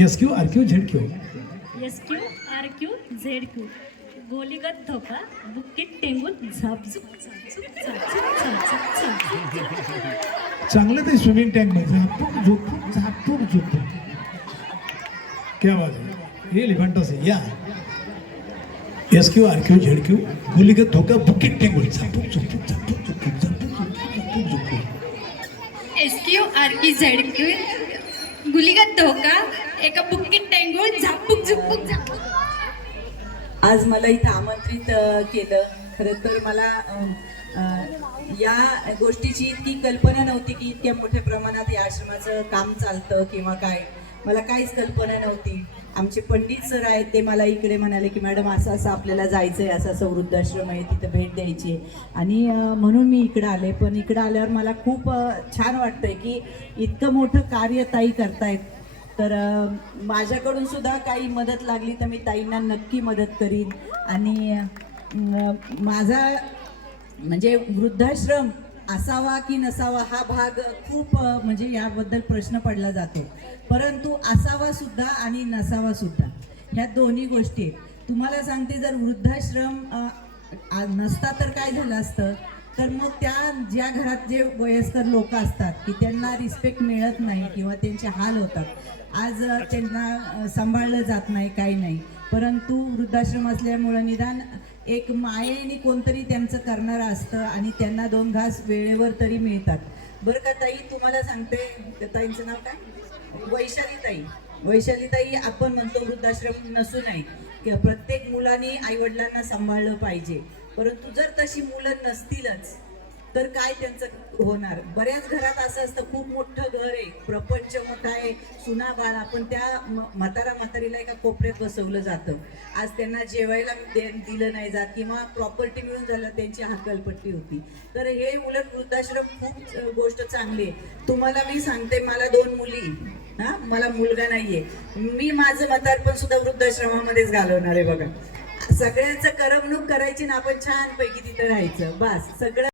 S Q R Q Z Q S Q R Q Z Q गोलीगत धोका बुक्कीत टेंगून चांगलं ते स्विमिंग टँकमध्ये झापूक झोपूक झापूक झोपूक क्या बात है ये लिफंटा से या S Q R Q Z Q गुलिगत धोका झापूक झोपूक झापूक झोपूक झापूक झोपूक झापूक झोपूक एस क्यू आर की झेड क्यू गुलिगत धोका एका बुक्कीत टेंगूळ झापूक झुपूक झापूक. आज मला इथं आमंत्रित केलं. खरं तर मला या गोष्टीची इतकी कल्पना नव्हती की इतक्या मोठ्या प्रमाणात या आश्रमाचं काम चालतं किंवा काय. मला काहीच कल्पना नव्हती. आमचे पंडित सर आहेत ते मला इकडे म्हणाले की मॅडम असं असं आपल्याला जायचं आहे असं असं वृद्धाश्रम आहे तिथं भेट द्यायची. आणि म्हणून मी इकडं आले. पण इकडं आल्यावर मला खूप छान वाटतंय की इतकं मोठं कार्य ताई करतायत. तर माझ्याकडून सुद्धा काही मदत लागली तर मी ताईंना नक्की मदत करीन. आणि माझा म्हणजे वृद्धाश्रम असावा की नसावा हा भाग खूप म्हणजे याबद्दल प्रश्न पडला जातो. परंतु असावा सुद्धा आणि नसावा सुद्धा ह्या दोन्ही गोष्टी आहेत. तुम्हाला सांगते जर वृद्धाश्रम नसता तर काय झालं असतं? तर मग त्या ज्या घरात जे वयस्कर लोक असतात की त्यांना रिस्पेक्ट मिळत नाही किंवा त्यांचे हाल होतात. आज त्यांना सांभाळलं जात नाही काही नाही. परंतु वृद्धाश्रम असल्यामुळं निदान एक मायेने कोणतरी त्यांचं करणारं असतं आणि त्यांना दोन घास वेळेवर तरी मिळतात. बरं का ताई? तुम्हाला सांगते त्या ताईंचं नाव काय? वैशाली ताई वैशाली ताई आपण म्हणतो वृद्धाश्रम नसू नये की प्रत्येक मुलाने आईवडिलांना सांभाळलं पाहिजे. परंतु जर तशी मुलं नसतीलच तर काय त्यांचं होणार? बऱ्याच घरात असं असतं खूप मोठं घर आहे प्रपंच मोठा आहे सुना बाळा पण त्या म्हातारा म्हातारीला एका कोपऱ्यात बसवलं जातं. आज त्यांना जेवायला दिलं नाही जात किंवा प्रॉपर्टी मिळून झालं त्यांची हकालपट्टी होती. तर हे उलट वृद्धाश्रम खूप गोष्ट चांगली आहे. तुम्हाला मी सांगते मला दोन मुली हा? मला मुलगा नाहीये. मी माझं म्हातारपण सुद्धा वृद्धाश्रमामध्येच घालवणार आहे बघा. सगळ्यांचं करमणूक करायची ना आपण छानपैकी तिथं राहायचं. बस सगळं